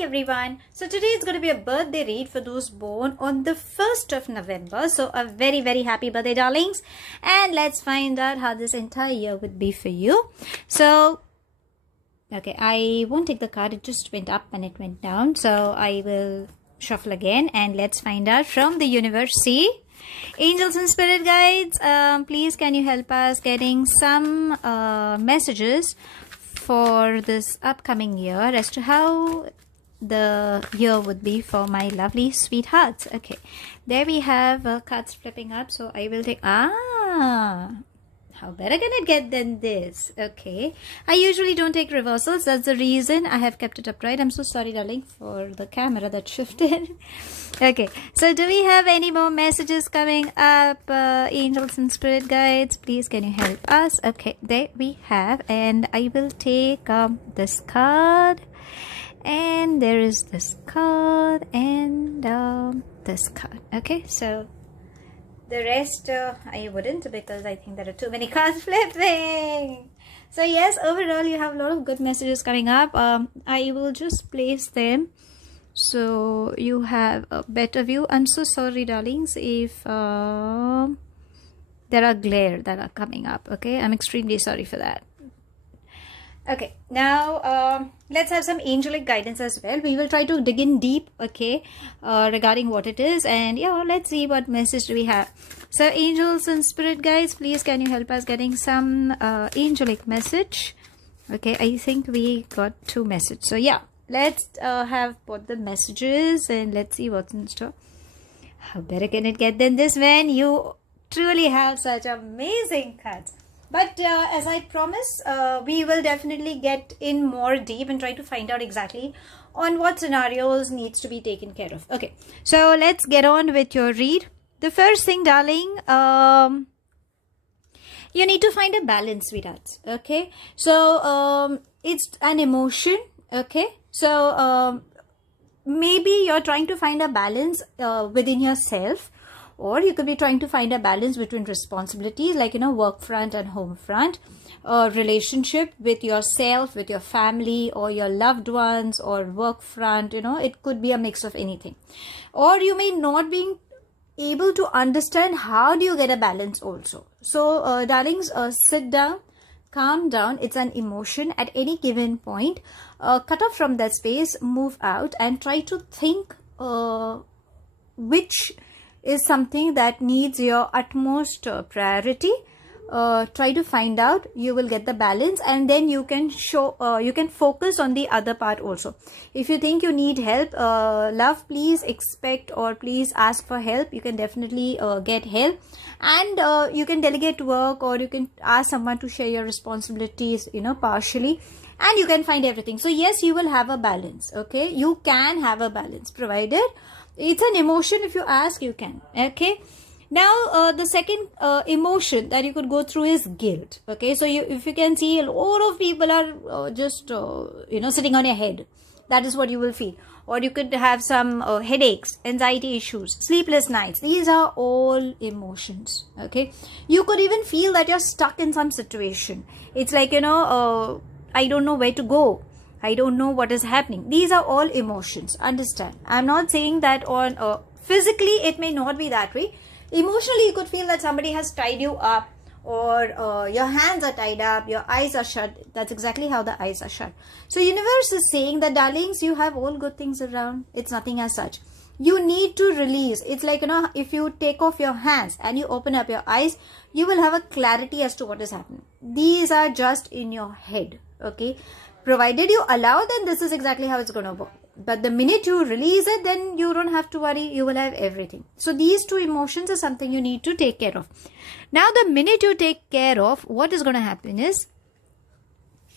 Hi everyone. So today is going to be a birthday read for those born on the 1st of November. So a very happy birthday, darlings. And let's find out how this entire year would be for you. So, okay, I won't take the card. It just went up and it went down. So I will shuffle again and let's find out from the universe. See? Angels and spirit guides, please can you help us getting some messages for this upcoming year as to how the year would be for my lovely sweethearts. Okay, there we have cards flipping up, so I will take how better can it get than this? Okay, I usually don't take reversals. That's the reason I have kept it upright. I'm so sorry, darling, for the camera that shifted. Okay, so do we have any more messages coming up? Angels and spirit guides, please can you help us? Okay, there we have, and I will take this card, and there is this card, and this card. Okay, so the rest I wouldn't, because I think there are too many cards flipping. So yes, overall you have a lot of good messages coming up. I will just place them so you have a better view. I'm so sorry, darlings, if there are glare that are coming up. Okay, I'm extremely sorry for that. Okay, now let's have some angelic guidance as well. We will try to dig in deep, okay, regarding what it is, and yeah, let's see what message do we have. So angels and spirit guides, please can you help us getting some angelic message? Okay, I think we got 2 messages. So yeah, let's have both the messages and let's see what's in store. How better can it get than this, man? You truly have such amazing cards. But as I promise, we will definitely get in more deep and try to find out exactly on what scenarios needs to be taken care of. Okay, so let's get on with your read. The first thing, darling, you need to find a balance, sweethearts. Okay, so it's an emotion. Okay, so maybe you're trying to find a balance within yourself, or you could be trying to find a balance between responsibilities, like, you know, work front and home front, relationship with yourself, with your family or your loved ones, or work front, you know, it could be a mix of anything. Or you may not be able to understand how do you get a balance also. So darlings, sit down, calm down. It's an emotion at any given point. Cut off from that space, move out and try to think which is something that needs your utmost priority. Try to find out, you will get the balance, and then you can you can focus on the other part also. If you think you need help, love, please expect or please ask for help. You can definitely get help, and you can delegate work, or you can ask someone to share your responsibilities, you know, partially, and you can find everything. So yes, you will have a balance. Okay, you can have a balance, provided it's an emotion. If you ask, you can. Okay, now the second emotion that you could go through is guilt. Okay, so if you can see, a lot of people are just you know, sitting on your head. That is what you will feel. Or you could have some headaches, anxiety issues, sleepless nights. These are all emotions. Okay, you could even feel that you're stuck in some situation. It's like, you know, I don't know where to go, I don't know what is happening. These are all emotions. Understand? I'm not saying that on physically it may not be that way. Emotionally, you could feel that somebody has tied you up, or your hands are tied up, your eyes are shut. That's exactly how the eyes are shut. So universe is saying that, darlings, you have all good things around. It's nothing as such. You need to release. It's like, you know, if you take off your hands and you open up your eyes, you will have a clarity as to what is happening. These are just in your head. Okay, provided you allow, then this is exactly how it's going to work. But the minute you release it, then you don't have to worry. You will have everything. So these 2 emotions are something you need to take care of. Now, the minute you take care of, what is going to happen is,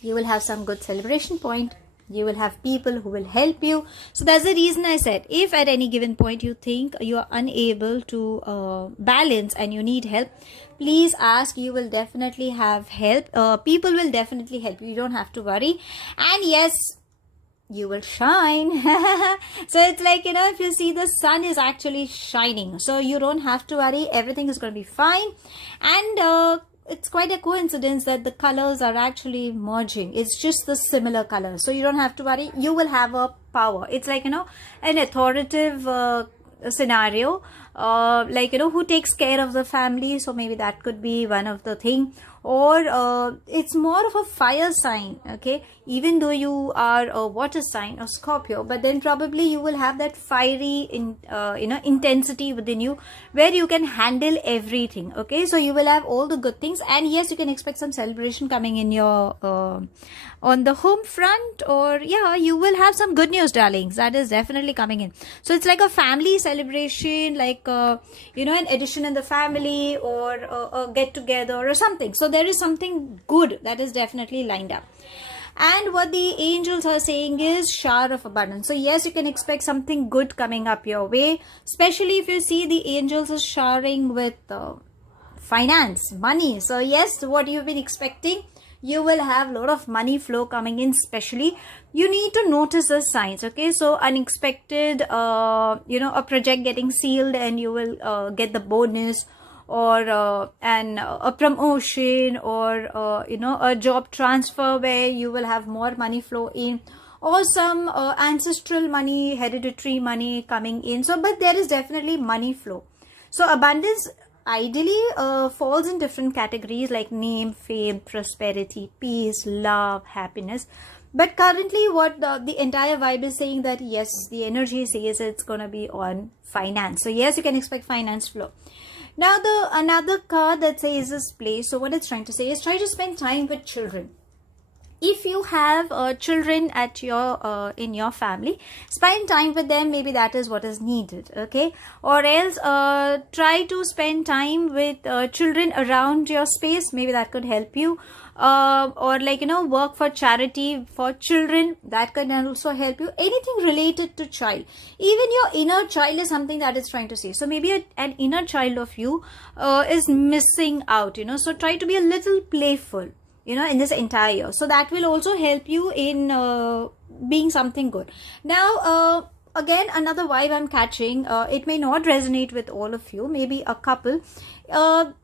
you will have some good celebration point. You will have people who will help you. So that's the reason I said, if at any given point you think you are unable to balance and you need help, please ask. You will definitely have help. People will definitely help you. You don't have to worry. And yes, you will shine. So it's like, you know, if you see, the sun is actually shining, so you don't have to worry. Everything is going to be fine. And it's quite a coincidence that the colors are actually merging. It's just the similar color, so you don't have to worry. You will have a power. It's like, an authoritative scenario, like, who takes care of the family. So maybe that could be one of the thing. Or it's more of a fire sign, okay, even though you are a water sign or Scorpio, but then probably you will have that fiery intensity within you, where you can handle everything, okay. So you will have all the good things, and yes, you can expect some celebration coming in your on the home front, or yeah, you will have some good news, darlings, that is definitely coming in. So it's like a family celebration, like an addition in the family, or a get together or something. So there is something good that is definitely lined up. And what the angels are saying is shower of abundance. So yes, you can expect something good coming up your way, especially if you see the angels are showering with finance, money. So yes, what you've been expecting, you will have a lot of money flow coming in. Especially you need to notice the signs, okay. So unexpected, a project getting sealed and you will get the bonus, or a promotion, or a job transfer where you will have more money flow in, or some ancestral money, hereditary money coming in. So but there is definitely money flow. So abundance ideally falls in different categories like name, fame, prosperity, peace, love, happiness. But currently what the entire vibe is saying, that yes, the energy says it's gonna be on finance. So yes, you can expect finance flow. Now the another card that says is play. So what it's trying to say is try to spend time with children. If you have children at your in your family, spend time with them. Maybe that is what is needed, okay. Or else try to spend time with children around your space. Maybe that could help you. Or like work for charity for children, that can also help you. Anything related to child, even your inner child is something that is trying to say. So maybe an inner child of you is missing out, so try to be a little playful, in this entire year. So that will also help you in being something good. Now again, another vibe I'm catching, it may not resonate with all of you, maybe a couple.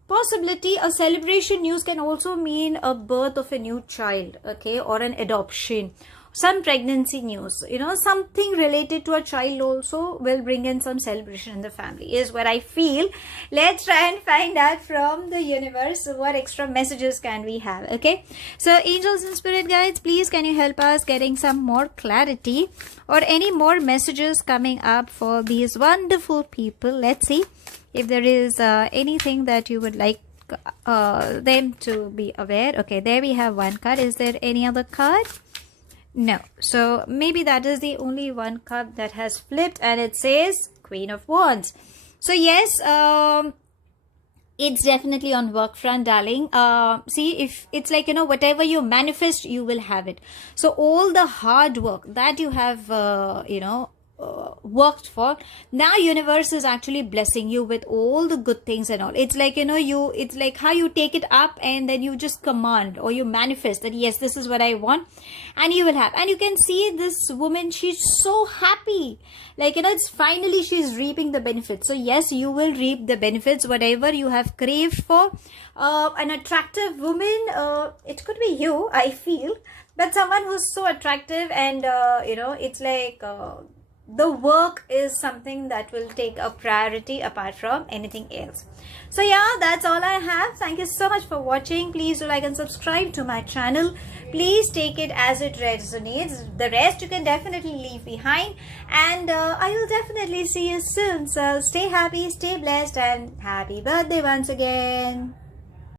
Possibility a celebration news can also mean a birth of a new child, okay, or an adoption, some pregnancy news, something related to a child also will bring in some celebration in the family, is what I feel. Let's try and find out from the universe what extra messages can we have, okay. So angels and spirit guides, please can you help us getting some more clarity or any more messages coming up for these wonderful people. Let's see if there is anything that you would like them to be aware. Okay, there we have one card. Is there any other card? No. So maybe that is the only one card that has flipped, and it says Queen of Wands. So yes, it's definitely on work front, darling. See, if it's like, whatever you manifest, you will have it. So all the hard work that you have, worked for, now universe is actually blessing you with all the good things and all. It's like, it's like how you take it up and then you just command or you manifest that yes, this is what I want, and you will have. And you can see this woman, she's so happy, like, it's finally she's reaping the benefits. So yes, you will reap the benefits, whatever you have craved for. An attractive woman, it could be you, I feel, but someone who's so attractive, and it's like the work is something that will take a priority apart from anything else. So yeah, that's all I have. Thank you so much for watching. Please do like and subscribe to my channel. Please take it as it resonates. The rest you can definitely leave behind, and I will definitely see you soon. So stay happy, stay blessed, and happy birthday once again.